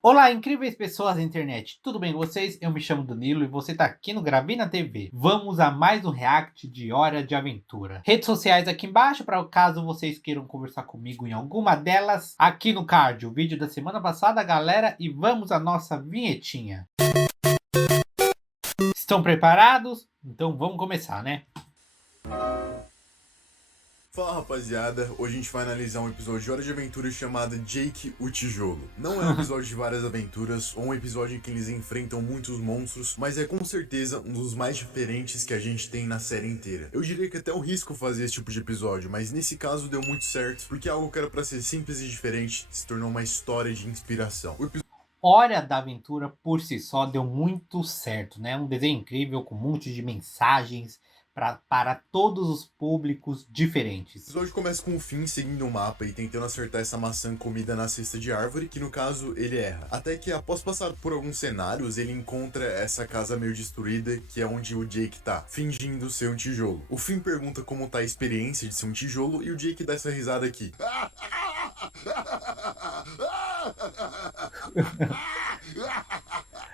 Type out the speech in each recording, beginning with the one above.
Olá, incríveis pessoas da internet, tudo bem com vocês? Eu me chamo Danilo e você tá aqui no Gravina TV. Vamos a mais um react de Hora de Aventura. Redes sociais aqui embaixo para o caso vocês queiram conversar comigo em alguma delas. Aqui no card, o vídeo da semana passada, galera, e vamos à nossa vinhetinha. Estão preparados? Então vamos começar, né? Fala rapaziada, hoje a gente vai analisar um episódio de Hora de Aventura chamado Jake o Tijolo. Não é um episódio de várias aventuras ou um episódio em que eles enfrentam muitos monstros, mas é com certeza um dos mais diferentes que a gente tem na série inteira. Eu diria que até um risco fazer esse tipo de episódio, mas nesse caso deu muito certo, porque algo que era pra ser simples e diferente se tornou uma história de inspiração. Hora da Aventura por si só deu muito certo, né? Um desenho incrível com um monte de mensagens para todos os públicos diferentes. O episódio começa com o Finn seguindo o mapa e tentando acertar essa maçã comida na cesta de árvore, que no caso ele erra. Até que após passar por alguns cenários, ele encontra essa casa meio destruída, que é onde o Jake tá, fingindo ser um tijolo. O Finn pergunta como tá a experiência de ser um tijolo e o Jake dá essa risada aqui.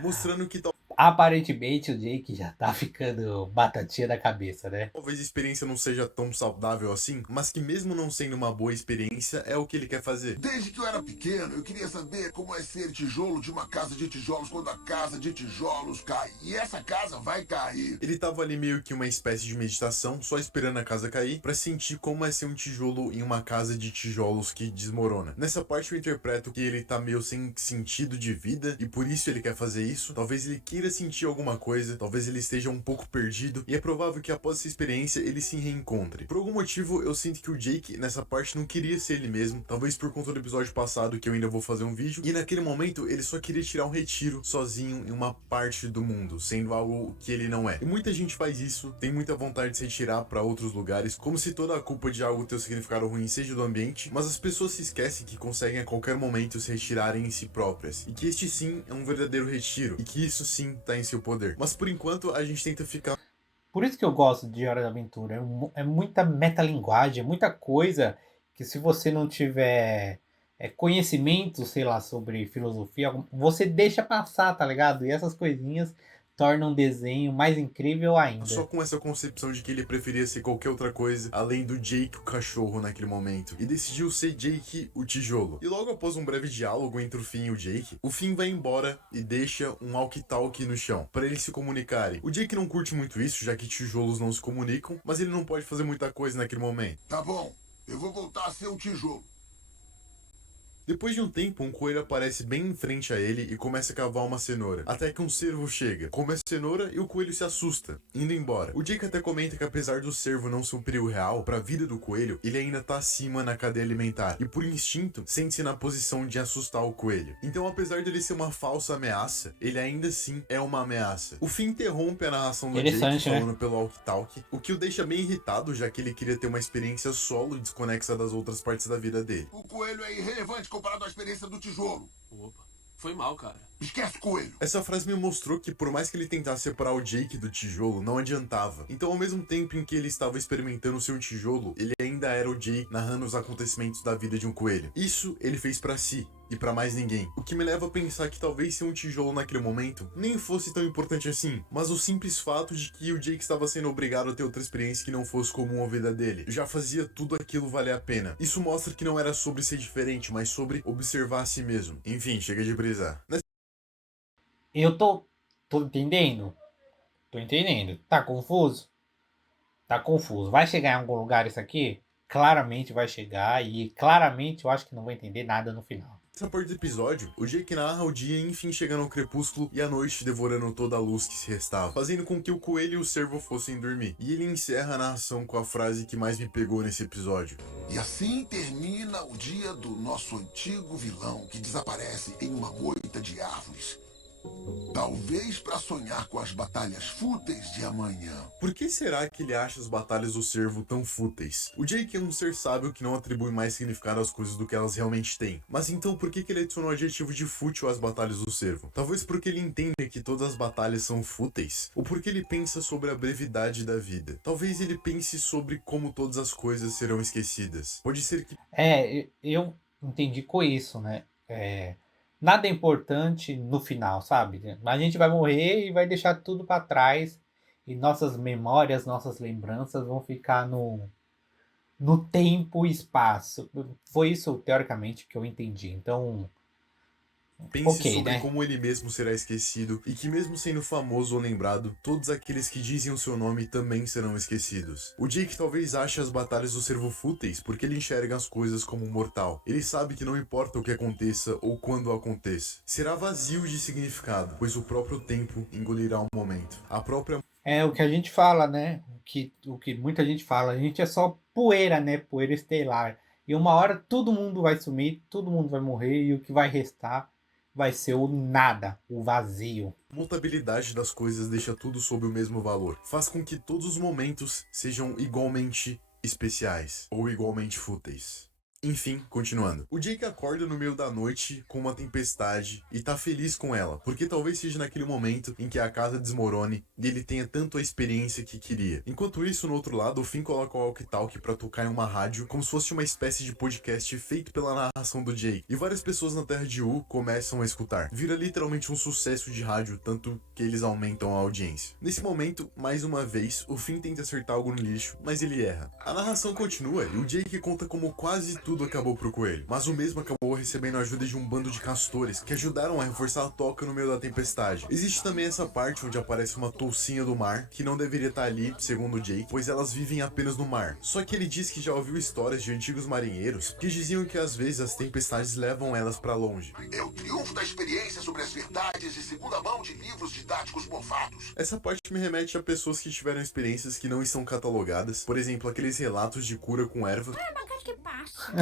Mostrando que Aparentemente o Jake já tá ficando batatinha da cabeça, né? talvez a experiência não seja tão saudável assim, mas que mesmo não sendo uma boa experiência, é o que ele quer fazer. Desde que eu era pequeno, eu queria saber como é ser tijolo de uma casa de tijolos quando a casa de tijolos cai. E essa casa vai cair. Ele tava ali meio que uma espécie de meditação, só esperando a casa cair, pra sentir como é ser um tijolo em uma casa de tijolos que desmorona. Nessa parte eu interpreto que ele tá meio sem sentido de vida, e por isso ele quer fazer isso. Talvez ele queira sentir alguma coisa, talvez ele esteja um pouco perdido, e é provável que após essa experiência ele se reencontre. Por algum motivo eu sinto que o Jake nessa parte não queria ser ele mesmo, talvez por conta do episódio passado que eu ainda vou fazer um vídeo, e naquele momento ele só queria tirar um retiro sozinho em uma parte do mundo, sendo algo que ele não é. E muita gente faz isso, tem muita vontade de se retirar para outros lugares, como se toda a culpa de algo ter um significado ruim seja do ambiente, mas as pessoas se esquecem que conseguem a qualquer momento se retirarem em si próprias, e que este sim é um verdadeiro retiro, e que isso sim tá em seu poder. Mas por enquanto a gente tenta ficar. Por isso que eu gosto de Hora da Aventura. É muita metalinguagem, é muita coisa que se você não tiver conhecimento, sei lá, sobre filosofia, você deixa passar, tá ligado? E essas coisinhas tornam o desenho mais incrível Só ainda. com essa concepção de que ele preferia ser qualquer outra coisa além do Jake o cachorro naquele momento, e decidiu ser Jake o tijolo. E logo após um breve diálogo entre o Finn e o Finn vai embora e deixa um walkie-talkie no chão para eles se comunicarem. O Jake não curte muito isso, já que tijolos não se comunicam, mas ele não pode fazer muita coisa naquele momento. Tá bom, eu vou voltar a ser um tijolo. Depois de um tempo, um coelho aparece bem em frente a ele e começa a cavar uma cenoura, até que um cervo chega, come a cenoura e o coelho se assusta, indo embora. O Jake até comenta que apesar do cervo não ser um perigo real para a vida do coelho, ele ainda tá acima na cadeia alimentar, e por instinto, sente-se na posição de assustar o coelho. Então apesar dele ser uma falsa ameaça, ele ainda assim é uma ameaça. O Finn interrompe a narração do Jake Interessante, né? falando pelo walkie-talkie, o que o deixa bem irritado, já que ele queria ter uma experiência solo e desconexa das outras partes da vida dele. O coelho é irrelevante comparado à experiência do tijolo. Opa, foi mal, cara. Esquece o coelho. Essa frase me mostrou que por mais que ele tentasse separar o Jake do tijolo, não adiantava. Então ao mesmo tempo em que ele estava experimentando ser um tijolo, ele ainda era o Jake narrando os acontecimentos da vida de um coelho. Isso ele fez pra si e pra mais ninguém. O que me leva a pensar que talvez ser um tijolo naquele momento nem fosse tão importante assim, mas o simples fato de que o Jake estava sendo obrigado a ter outra experiência que não fosse comum à vida dele já fazia tudo aquilo valer a pena. Isso mostra que não era sobre ser diferente, mas sobre observar a si mesmo. Enfim, chega de brisar. Eu tô entendendo. Tô entendendo. Tá confuso? Tá confuso. Vai chegar em algum lugar isso aqui? Claramente vai chegar e claramente eu acho que não vou entender nada no final. Nessa parte do episódio, o Jake narra o dia enfim chegando ao crepúsculo e a noite devorando toda a luz que se restava, fazendo com que o coelho e o cervo fossem dormir. E ele encerra a narração com a frase que mais me pegou nesse episódio. E assim termina o dia do nosso antigo vilão que desaparece em uma moita de árvores. Talvez para sonhar com as batalhas fúteis de amanhã. Por que será que ele acha as batalhas do cervo tão fúteis? O Jake é um ser sábio que não atribui mais significado às coisas do que elas realmente têm. Mas então por que ele adicionou o adjetivo de fútil às batalhas do cervo? Talvez porque ele entende que todas as batalhas são fúteis? Ou porque ele pensa sobre a brevidade da vida? Talvez ele pense sobre como todas as coisas serão esquecidas. Pode ser que Eu entendi com isso, né? nada é importante no final, sabe? A gente vai morrer e vai deixar tudo para trás e nossas memórias, nossas lembranças vão ficar no tempo e espaço. Foi isso, teoricamente, que eu entendi. Então, Pense ok, sobre né? como ele mesmo será esquecido e que, mesmo sendo famoso ou lembrado, todos aqueles que dizem o seu nome também serão esquecidos. O Jake talvez ache as batalhas do servo fúteis porque ele enxerga as coisas como um mortal. Ele sabe que não importa o que aconteça ou quando aconteça, será vazio de significado, pois o próprio tempo engolirá o momento. A própria É o que a gente fala, né? O que muita gente fala. A gente é só poeira, né? Poeira estelar. E uma hora todo mundo vai sumir, todo mundo vai morrer e o que vai restar vai ser o nada, o vazio. mutabilidade das coisas deixa tudo sob o mesmo valor. Faz com que todos os momentos sejam igualmente especiais ou igualmente fúteis. Enfim, continuando. O Jake acorda no meio da noite com uma tempestade e tá feliz com ela, porque talvez seja naquele momento em que a casa desmorone e ele tenha tanto a experiência que queria. Enquanto isso, no outro lado, o Finn coloca o walkie-talkie pra tocar em uma rádio, como se fosse uma espécie de podcast feito pela narração do Jake. E várias pessoas na Terra de U começam a escutar. Vira literalmente um sucesso de rádio, tanto que eles aumentam a audiência. Nesse momento, mais uma vez, o Finn tenta acertar algo no lixo, mas ele erra. A narração continua e o Jake conta como quase tudo acabou pro coelho, mas o mesmo acabou recebendo a ajuda de um bando de castores que ajudaram a reforçar a toca no meio da tempestade. Existe também essa parte onde aparece uma toucinha do mar, que não deveria estar ali, segundo o Jake, pois elas vivem apenas no mar. Só que ele diz que já ouviu histórias de antigos marinheiros que diziam que às vezes as tempestades levam elas pra longe. É o triunfo da experiência sobre as verdades de segunda mão de livros didáticos mofados. Essa parte me remete a pessoas que tiveram experiências que não estão catalogadas, por exemplo, aqueles relatos de cura com erva. Que passa.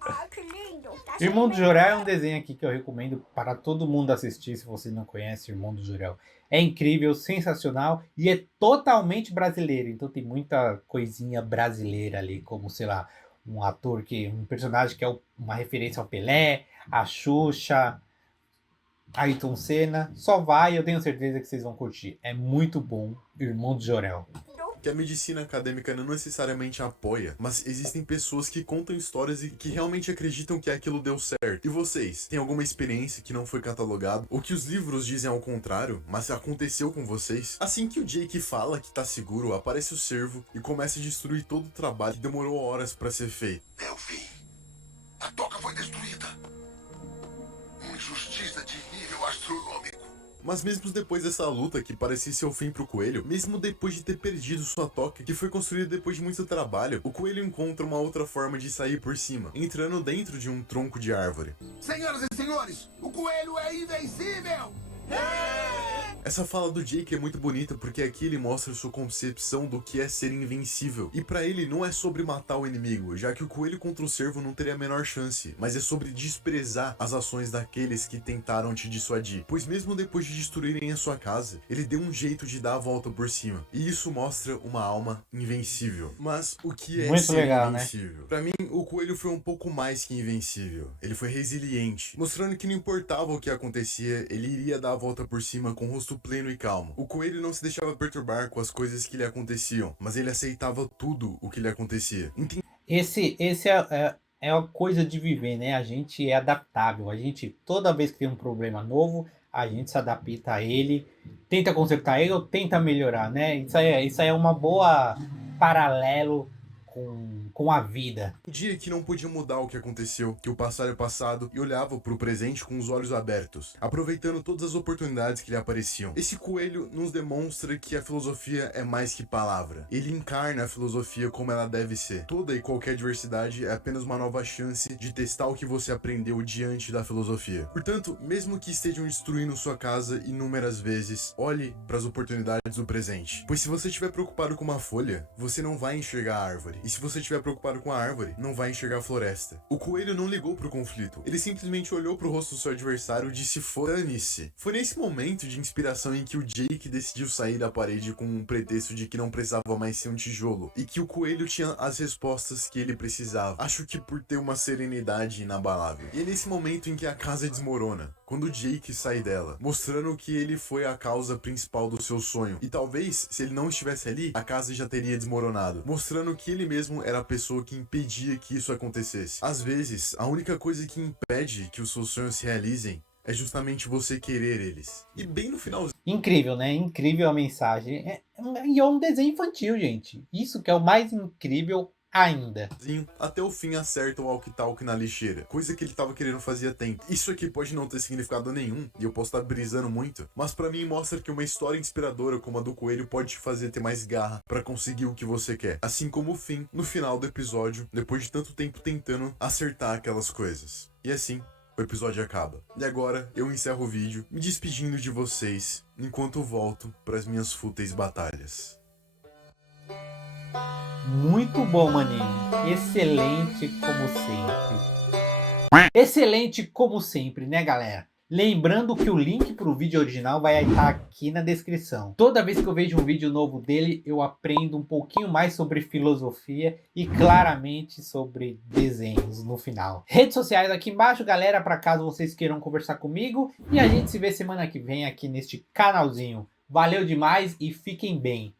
Ah, que lindo. Tá Irmão do sendo Jorel é bem. um desenho aqui que eu recomendo para todo mundo assistir, se você não conhece Irmão do Jorel. É incrível, sensacional e é totalmente brasileiro. Então tem muita coisinha brasileira ali, como, sei lá, um personagem que é uma referência ao Pelé, a Xuxa, Ayrton Senna. Só vai, eu tenho certeza que vocês vão curtir. É muito bom, Irmão do Jorel. Que a medicina acadêmica não necessariamente apoia, mas existem pessoas que contam histórias e que realmente acreditam que aquilo deu certo. E vocês, têm alguma experiência que não foi catalogado, ou que os livros dizem ao contrário, mas aconteceu com vocês? Assim que o Jake fala que tá seguro, aparece o servo e começa a destruir todo o trabalho que demorou horas pra ser feito. É o fim. A toca foi destruída. Uma injustiça de nível astronômico. Mas mesmo depois dessa luta que parecia ser o fim pro coelho, mesmo depois de ter perdido sua toca, que foi construída depois de muito trabalho, o coelho encontra uma outra forma de sair por cima, entrando dentro de um tronco de árvore. Senhoras e senhores, o coelho é invencível! Essa fala do Jake é muito bonita porque aqui ele mostra sua concepção do que é ser invencível. E pra ele não é sobre matar o inimigo, já que o coelho contra o cervo não teria a menor chance, mas é sobre desprezar as ações daqueles que tentaram te dissuadir. Pois mesmo depois de destruírem a sua casa, ele deu um jeito de dar a volta por cima. E isso mostra uma alma invencível. Mas o que é Muito ser legal, né? invencível? Pra mim, o coelho foi um pouco mais que invencível. Ele foi resiliente, mostrando que não importava o que acontecia, ele iria dar a volta por cima com o rosto pleno e calmo. O coelho não se deixava perturbar com as coisas que lhe aconteciam, mas ele aceitava tudo o que lhe acontecia. Esse é a coisa de viver, né? A gente é adaptável. A gente, toda vez que tem um problema novo, a gente se adapta a ele, tenta consertar ele ou tenta melhorar, né? Isso aí é uma boa paralelo com a vida. Um dia que não podia mudar o que aconteceu, que o passado é passado, e olhava pro presente com os olhos abertos, aproveitando todas as oportunidades que lhe apareciam. Esse coelho nos demonstra que a filosofia é mais que palavra. Ele encarna a filosofia como ela deve ser. Toda e qualquer diversidade é apenas uma nova chance de testar o que você aprendeu diante da filosofia. Portanto, mesmo que estejam destruindo sua casa inúmeras vezes, olhe para as oportunidades do presente. Pois se você estiver preocupado com uma folha, você não vai enxergar a árvore. E se você estiver preocupado com a árvore, não vai enxergar a floresta. O coelho não ligou pro conflito. Ele simplesmente olhou pro rosto do seu adversário e disse: "Foda-se". Foi nesse momento de inspiração em que o Jake decidiu sair da parede com um pretexto de que não precisava mais ser um tijolo. E que o coelho tinha as respostas que ele precisava. Acho que por ter uma serenidade inabalável. E é nesse momento em que a casa desmorona. quando o Jake sai dela, mostrando que ele foi a causa principal do seu sonho. E talvez, se ele não estivesse ali, a casa já teria desmoronado, mostrando que ele mesmo era a pessoa que impedia que isso acontecesse. Às vezes, a única coisa que impede que os seus sonhos se realizem é justamente você querer eles. E bem no finalzinho. Incrível, né? Incrível a mensagem. E é um desenho infantil, gente. Isso que é o mais incrível ainda. Até o fim acerta o walkie-talkie na lixeira, coisa que ele tava querendo fazer há tempo. Isso aqui pode não ter significado nenhum, e eu posso estar brisando muito, mas pra mim mostra que uma história inspiradora como a do coelho pode te fazer ter mais garra pra conseguir o que você quer. Assim como o Finn, no final do episódio, depois de tanto tempo tentando acertar aquelas coisas. E assim, o episódio acaba. E agora eu encerro o vídeo me despedindo de vocês, enquanto volto pras minhas fúteis batalhas. Muito bom, maninho. Excelente como sempre. Excelente como sempre, né, galera? Lembrando que o link para o vídeo original vai estar aqui na descrição. Toda vez que eu vejo um vídeo novo dele, eu aprendo um pouquinho mais sobre filosofia e claramente sobre desenhos no final. Redes sociais aqui embaixo, galera, para caso vocês queiram conversar comigo. E a gente se vê semana que vem aqui neste canalzinho. Valeu demais e fiquem bem.